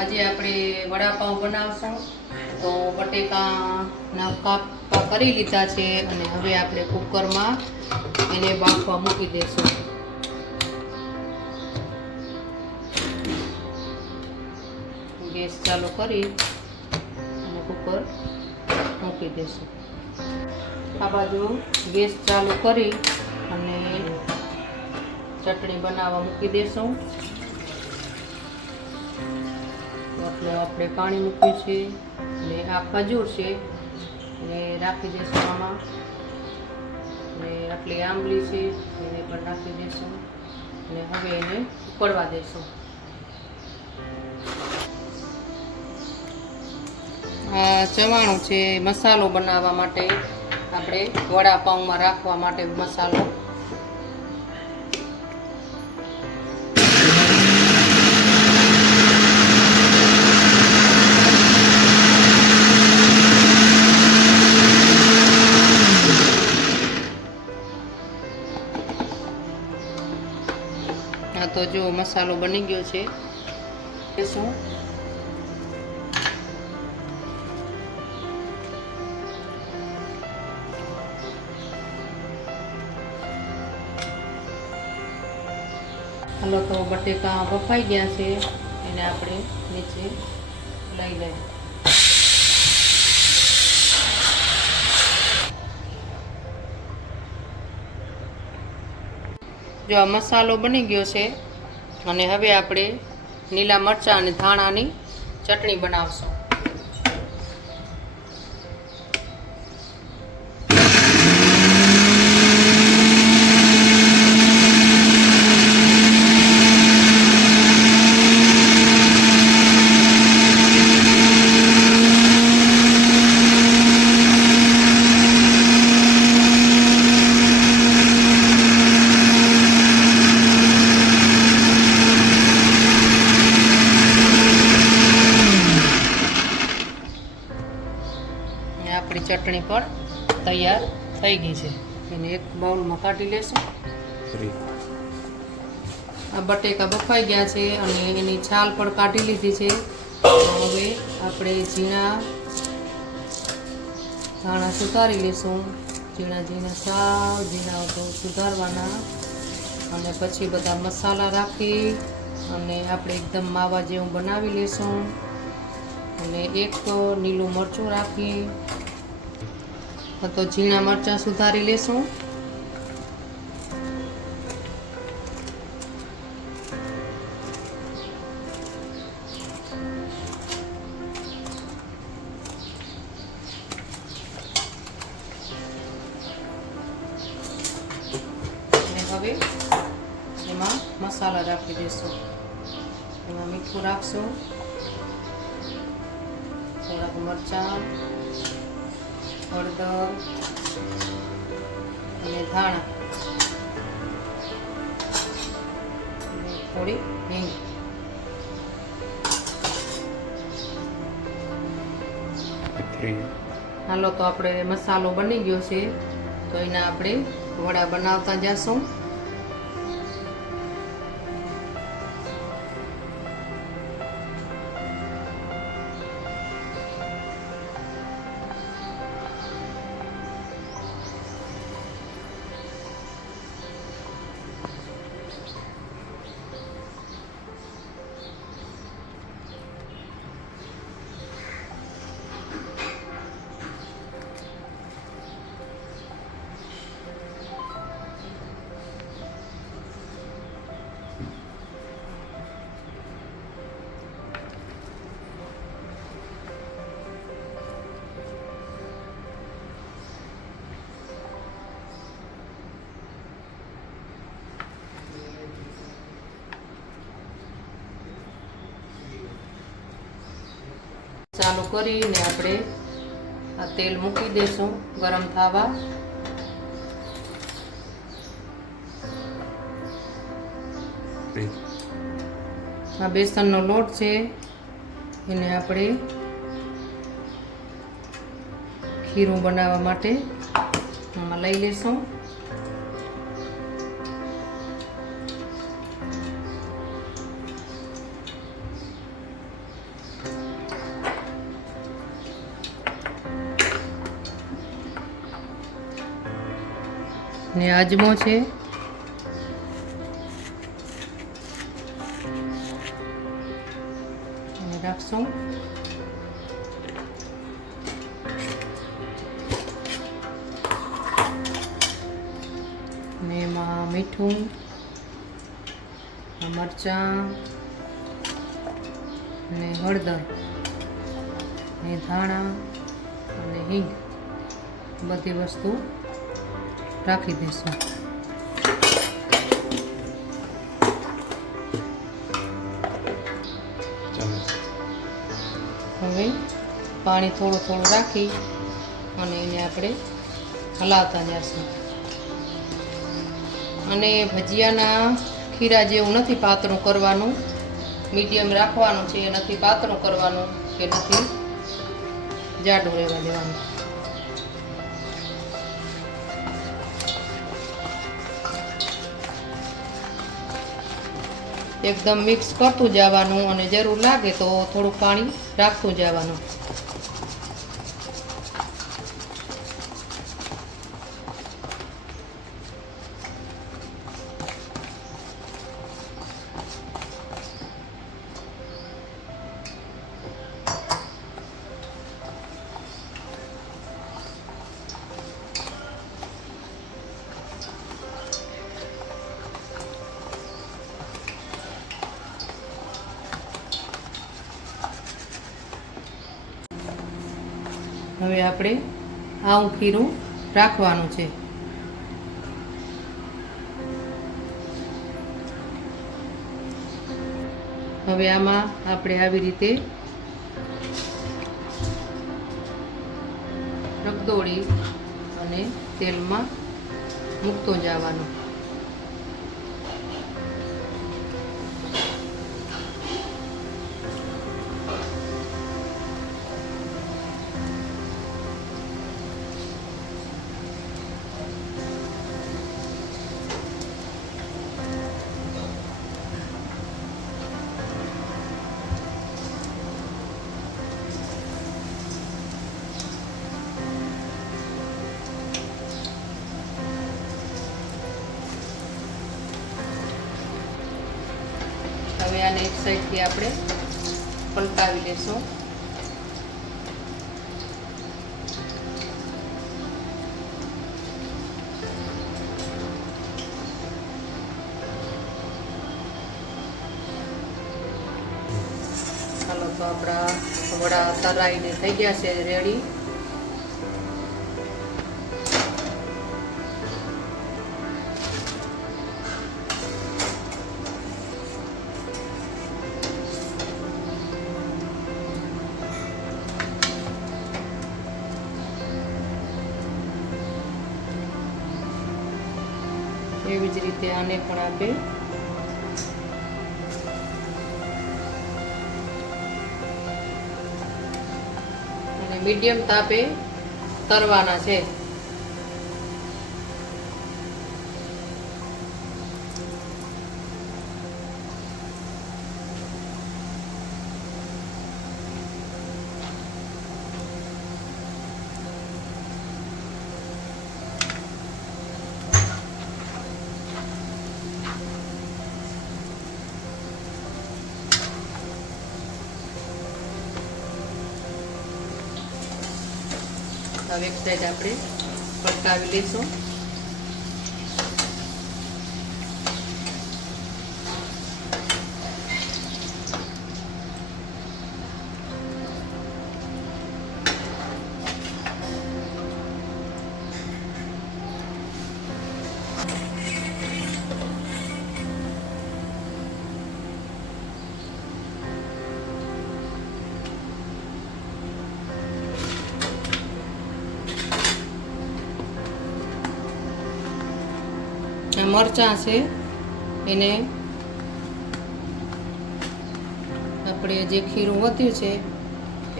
આજે આપણે વડાપાઉં બનાવશું. તો બટેકાના કાપા કરી લીધા છે અને હવે આપણે કુકરમાં એને બાફવા મૂકી દઈશું. ગેસ ચાલુ કરી અને કુકર મૂકી દઈશું. આ બાજુ ગેસ ચાલુ કરી અને ચટણી બનાવવા મૂકી દઈશું. એટલે આપણે પાણી મૂક્યું છે અને આ ખજૂર છે એને રાખી દઈશું આમાં. અને આટલી આંબલી છે એને પણ રાખી દઈશું અને હવે એને ઉકળવા દઈશું. આ ચવાણું છે મસાલો બનાવવા માટે, આપણે વડાપાઉંમાં રાખવા માટે મસાલો. આ તો જો મસાલો બની ગયો છે. શું હાલો, તો બટેકા બફાઈ ગયા છે, એને આપણે નીચે લઈ લઈએ. જો આ મસાલો બની ગયો છે અને હવે આપણે લીલા મરચાં અને ધાણાની ચટણી બનાવશું. આપણી ચટણી પણ તૈયાર થઈ ગઈ છે. એને એક બાઉલમાં કાઢી લેશું. આ બટેકા બફાઈ ગયા છે અને એની છાલ પણ કાઢી લીધી છે. હવે આપણે ઝીણા ધાણા સુધારી લેશું. ઝીણા ઝીણા સાવ ઝીણા તો સુધારવાના અને પછી બધા મસાલા રાખી અને આપણે એકદમ માવા જેવું બનાવી લેશું. અને એક લીલું મરચું રાખી તો ઝીણા મરચાં સુધારી લેશું. અને હવે એમાં મસાલા રાખી દઈશું. એમાં મીઠું રાખશું, થોડાક મરચાં, હળદર અને ધાણા અને થોડી હિંગ. હાલો, તો આપણે મસાલો બની ગયો છે તો એના આપણે વડા બનાવતા જઈશું. ચાલુ કરીને આપણે આ તેલ મૂકી દઈશું ગરમ થવા. આ બેસનનો લોટ છે એને આપણે ખીરું બનાવવા માટે આમાં લઈ લઈશું. ને અજમો છે, અને રાખશું ને એમાં મીઠું, મરચાં ને હળદર ને ધાણા અને હિંગ બધી વસ્તુ રાખી દઈશું. હવે પાણી થોડું થોડું રાખી અને એને આપણે હલાવતા જઈશું. અને ભજીયાના ખીરા જેવું નથી પાતળું કરવાનું, મીડિયમ રાખવાનું છે. નથી પાતળું કરવાનું કે નથી જાડું રહેવા દેવાનું. એકદમ મિક્સ કરતું જવાનું અને જરૂર લાગે તો થોડું પાણી રાખતું જવાનું. હવે આપણે આવું ખીરું રાખવાનું છે. હવે આમાં આપણે આવી રીતે રગદોળી અને તેલમાં મૂકતો જવાનું. હવે આને એક સાઈડથી આપણે પલટાવી લેશું. ચાલો તો આપણા વડા તરાઈને થઈ ગયા છે રેડી. એવી જ રીતે આને પણ આપણે અને મીડિયમ તાપે તરવાના છે. હવે એક સાઈડ આપણે પલટાવી લઈશું. મરચાં છે એને આપણે જે ખીરું વધ્યું છે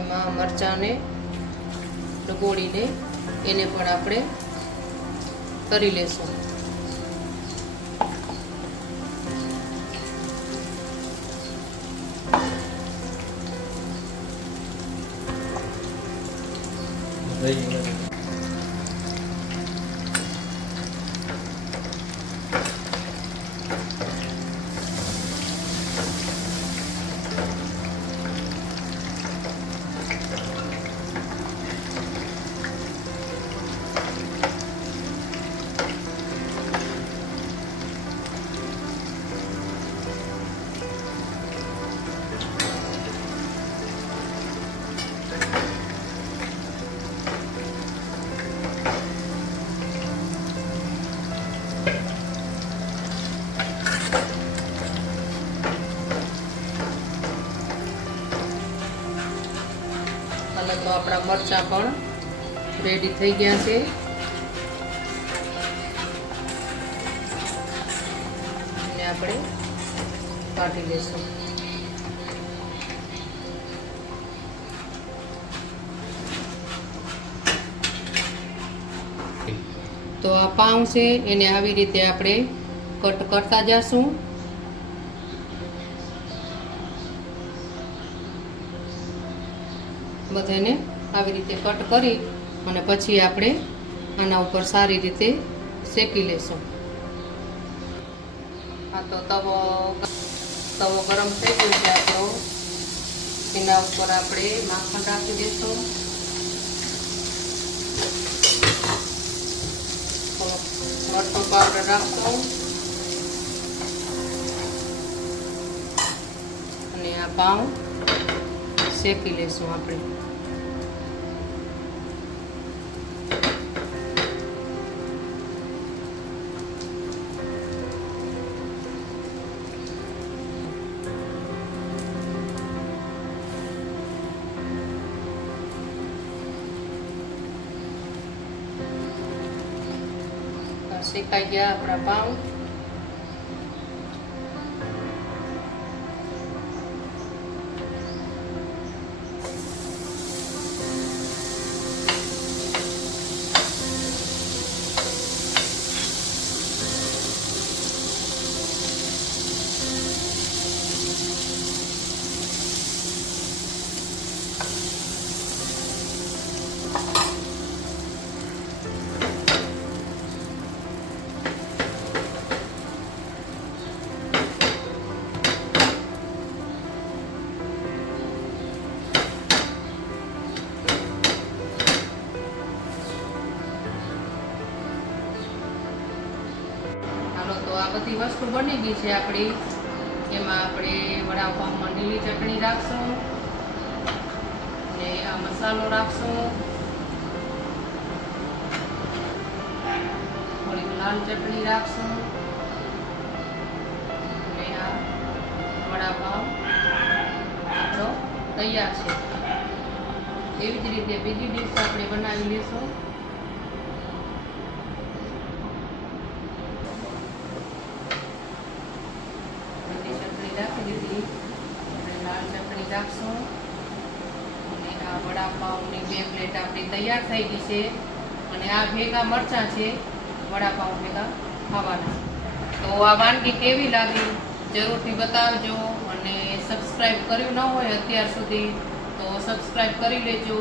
એમાં મરચાંને ડગોળીને એને પણ આપણે તરી લેશું. આપણા મરચાં પણ રેડી થઈ ગયા છે. અને આપણે કાઢી લઈશું. તો આ પાઉં છે એને આવી રીતે આપણે કટ કરતા જશું. બધાને આવી રીતે કટ કરી અને પછી આપણે આના ઉપર સારી રીતે શેકી લેશું. આ તો તવો ગરમ થઈ ગયો છે આપણો. એના ઉપર આપણે માખણ રાખી દઈશું. મરચો પાવડર રાખશું અને આ પાઉં શેકી લેશું આપણે. શેકાઈ ગયા આપણા પાઉં. તો આ બધી વસ્તુ બની ગઈ છે આપણી. એમાં આપણે વડાપાઉંમાં લીલી ચટણી રાખશું ને આ મસાલો રાખશું, થોડી લાલ ચટણી રાખશું અને આ વડાપાઉં આપણો તૈયાર છે. એવી જ રીતે બીજી ડીશ આપણે બનાવી લઈશું. રાખી દીધી અને લાલ ચટણી રાખશું અને આ વડાપાઉંની 2 પ્લેટ આપણી તૈયાર થઈ ગઈ છે. અને આ ભેગા મરચાં છે વડાપાઉં ભેગા ખાવાના. તો આ વાનગી કેવી લાગી જરૂરથી બતાવજો. અને સબસ્ક્રાઈબ કર્યું ન હોય અત્યાર સુધી તો સબસ્ક્રાઈબ કરી લેજો.